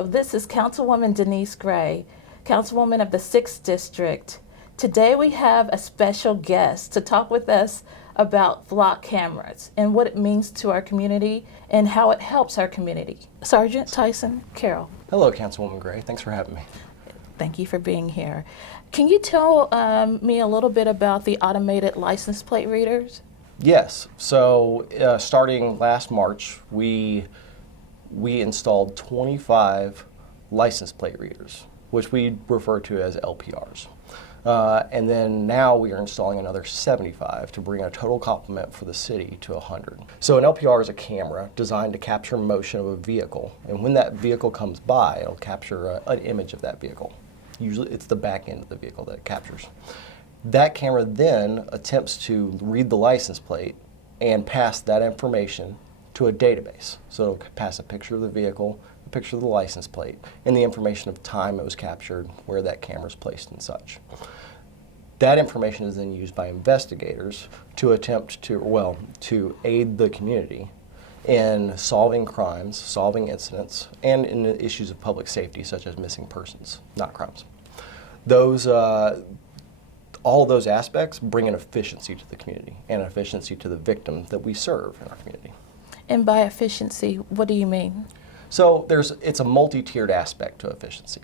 Hello, this is Councilwoman Denise Gray, Councilwoman of the 6th District. Today we have a special guest to talk with us about flock cameras and what it means to our community and how it helps our community. Sergeant Tyson Carroll. Hello, Councilwoman Gray. Thanks for having me. Thank you for being here. Can you tell me a little bit about the automated license plate readers? Yes. So starting last March, we installed 25 license plate readers, which we refer to as LPRs. And then now we are installing another 75 to bring a total complement for the city to 100. So an LPR is a camera designed to capture motion of a vehicle. And when that vehicle comes by, it'll capture an image of that vehicle. Usually it's the back end of the vehicle that it captures. That camera then attempts to read the license plate and pass that information to a database. So it'll pass a picture of the vehicle, a picture of the license plate, and the information of time it was captured, where that camera is placed and such. That information is then used by investigators to attempt to aid the community in solving crimes, solving incidents, and in the issues of public safety, such as missing persons, not crimes. All of those aspects bring an efficiency to the community and an efficiency to the victim that we serve in our community. And by efficiency, what do you mean? So it's a multi-tiered aspect to efficiency.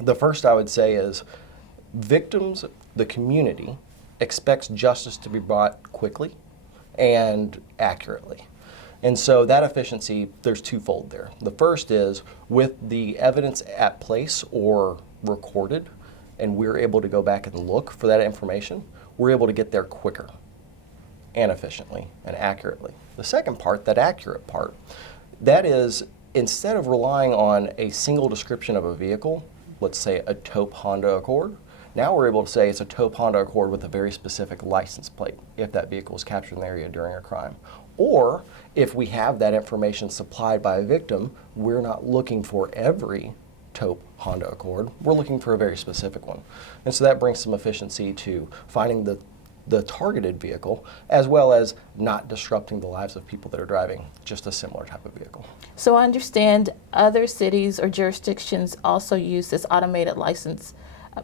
The first I would say is victims, the community, expects justice to be brought quickly and accurately. And so that efficiency, there's twofold there. The first is with the evidence at place or recorded, and we're able to go back and look for that information, we're able to get there quicker and efficiently and accurately. The second part, that accurate part, that is instead of relying on a single description of a vehicle, let's say a taupe Honda Accord, now we're able to say it's a taupe Honda Accord with a very specific license plate if that vehicle is captured in the area during a crime. Or if we have that information supplied by a victim, we're not looking for every taupe Honda Accord, we're looking for a very specific one. And so that brings some efficiency to finding the targeted vehicle, as well as not disrupting the lives of people that are driving just a similar type of vehicle. So I understand other cities or jurisdictions also use this automated license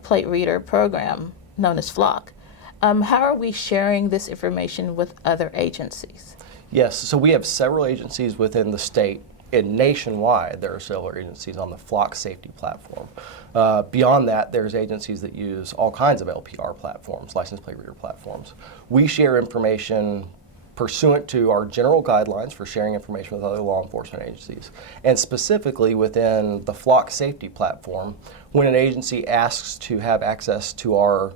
plate reader program known as Flock. How are we sharing this information with other agencies? Yes, so we have several agencies within the state, and nationwide there are several agencies on the Flock safety platform. Beyond that, there's agencies that use all kinds of LPR platforms, license plate reader platforms. We share information pursuant to our general guidelines for sharing information with other law enforcement agencies. And specifically within the Flock safety platform, when an agency asks to have access to our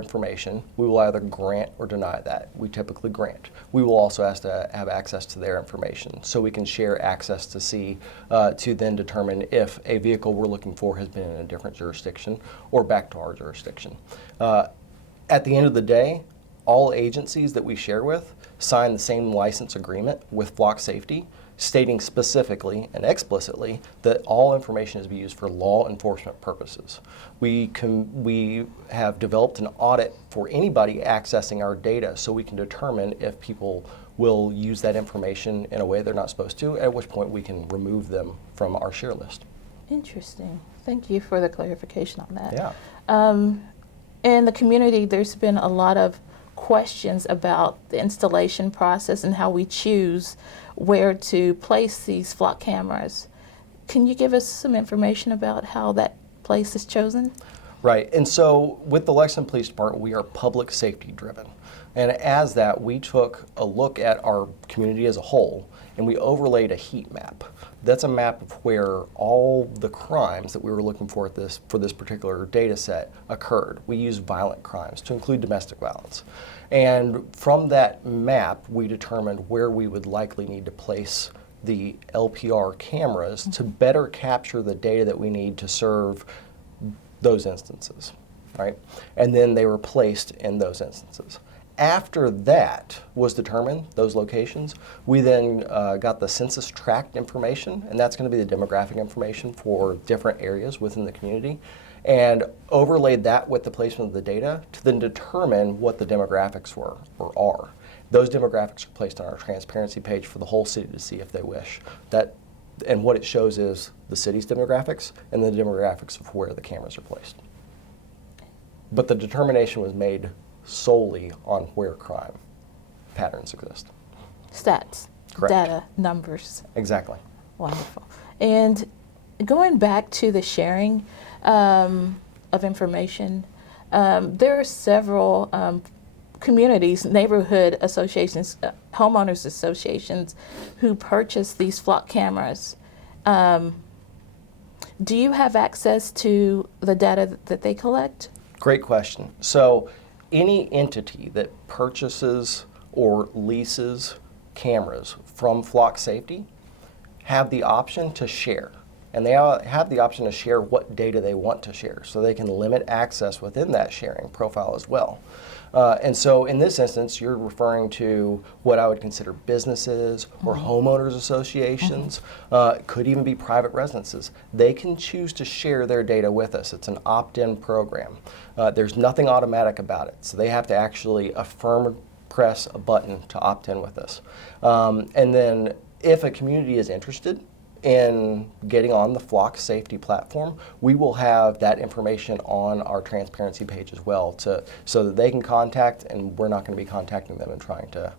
information, we will either grant or deny that. We typically grant. We will also ask to have access to their information so we can share access to see, to then determine if a vehicle we're looking for has been in a different jurisdiction or back to our jurisdiction. At the end of the day, all agencies that we share with sign the same license agreement with Flock Safety, stating specifically and explicitly that all information is to be used for law enforcement purposes. We have developed an audit for anybody accessing our data so we can determine if people will use that information in a way they're not supposed to, at which point we can remove them from our share list. Interesting. Thank you for the clarification on that. Yeah. In the community, there's been a lot of questions about the installation process and how we choose where to place these Flock cameras. Can you give us some information about how that place is chosen? Right, and so with the Lexington Police Department, we are public safety driven. And as that, we took a look at our community as a whole and we overlaid a heat map. That's a map of where all the crimes that we were looking for this particular data set occurred. We used violent crimes to include domestic violence. And from that map, we determined where we would likely need to place the LPR cameras to better capture the data that we need to serve those instances, right? And then they were placed in those instances. After that was determined, those locations, we then got the census tract information, and that's going to be the demographic information for different areas within the community, and overlaid that with the placement of the data to then determine what the demographics were or are. Those demographics are placed on our transparency page for the whole city to see if they wish. That And what it shows is the city's demographics and the demographics of where the cameras are placed. But the determination was made solely on where crime patterns exist. Stats, Correct. data, numbers. Exactly. Wonderful. And going back to the sharing of information, there are several communities, neighborhood associations, homeowners associations who purchase these flock cameras. Do you have access to the data that they collect? Great question. So any entity that purchases or leases cameras from Flock Safety have the option to share. And they have the option to share what data they want to share, so they can limit access within that sharing profile as well. And so in this instance, you're referring to what I would consider businesses or homeowners associations. It could even be private residences. They can choose to share their data with us. It's an opt-in program. There's nothing automatic about it, so they have to actually press a button to opt in with us. And then if a community is interested in getting on the Flock Safety platform, we will have that information on our transparency page as well, so that they can contact, and we're not going to be contacting them and trying to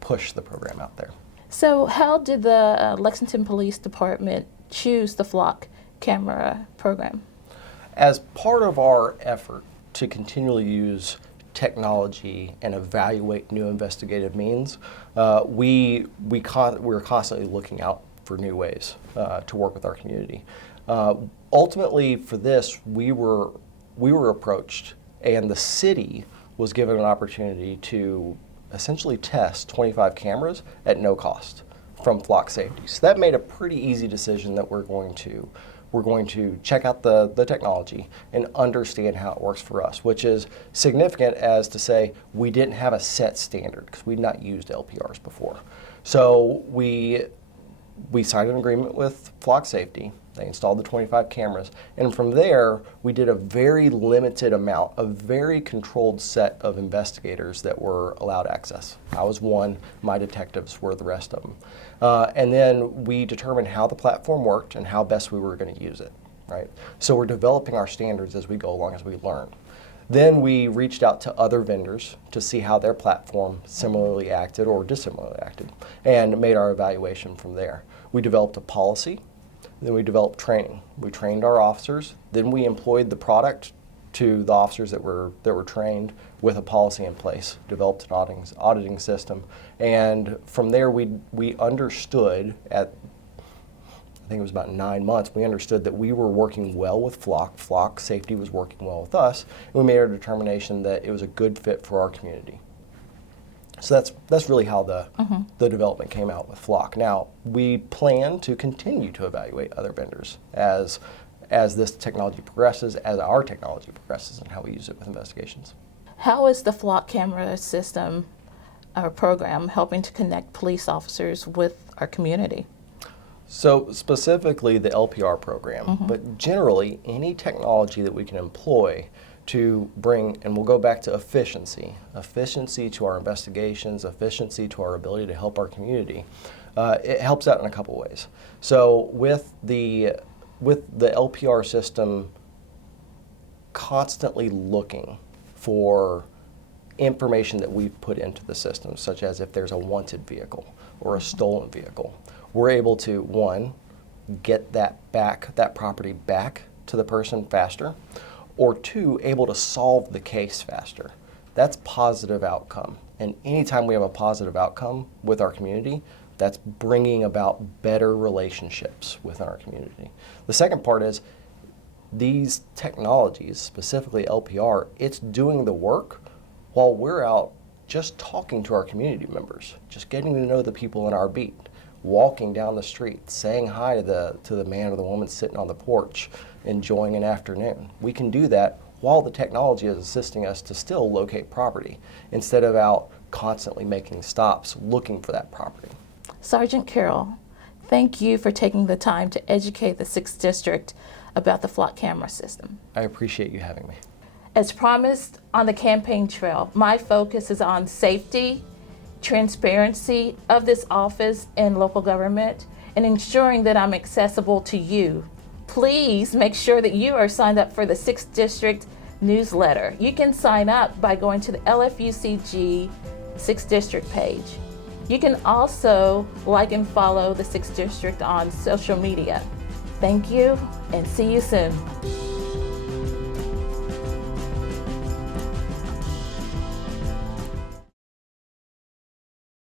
push the program out there. So how did the Lexington Police Department choose the Flock camera program? As part of our effort to continually use technology and evaluate new investigative means, we're constantly looking out for new ways to work with our community. Ultimately, for this, we were approached, and the city was given an opportunity to essentially test 25 cameras at no cost from Flock Safety. So that made a pretty easy decision that we're going to check out the technology and understand how it works for us, which is significant as to say we didn't have a set standard because we'd not used LPRs before. So we signed an agreement with Flock Safety. They installed the 25 cameras, and from there we did a very limited amount, a very controlled set of investigators that were allowed access. I was one, my detectives were the rest of them. And then we determined how the platform worked and how best we were going to use it, right? So we're developing our standards as we go along, as we learn. Then we reached out to other vendors to see how their platform similarly acted or dissimilarly acted, and made our evaluation from there. We developed a policy, then we developed training. We trained our officers, then we employed the product to the officers that were trained with a policy in place, developed an auditing system, and from there we understood at, I think it was about 9 months, we understood that we were working well with Flock. Flock Safety was working well with us, and we made our determination that it was a good fit for our community. So that's really how the development came out with Flock. Now, we plan to continue to evaluate other vendors as this technology progresses, as our technology progresses, and how we use it with investigations. How is the Flock camera system or program helping to connect police officers with our community? So specifically the LPR program, but generally any technology that we can employ to bring, and we'll go back to efficiency to our investigations, efficiency to our ability to help our community. It helps out in a couple ways. So with the LPR system constantly looking for information that we've put into the system, such as if there's a wanted vehicle or a stolen vehicle, we're able to, one, get that property back to the person faster, or two, able to solve the case faster. That's positive outcome. And anytime we have a positive outcome with our community, that's bringing about better relationships within our community. The second part is these technologies, specifically LPR, it's doing the work while we're out just talking to our community members, just getting to know the people in our beat, walking down the street, saying hi to the man or the woman sitting on the porch, enjoying an afternoon. We can do that while the technology is assisting us to still locate property instead of out constantly making stops looking for that property. Sergeant Carroll, thank you for taking the time to educate the 6th District about the Flock camera system. I appreciate you having me. As promised on the campaign trail, my focus is on safety, transparency of this office in local government, and ensuring that I'm accessible to you. Please make sure that you are signed up for the 6th District newsletter. You can sign up by going to the LFUCG 6th District page. You can also like and follow the 6th District on social media. Thank you, and see you soon.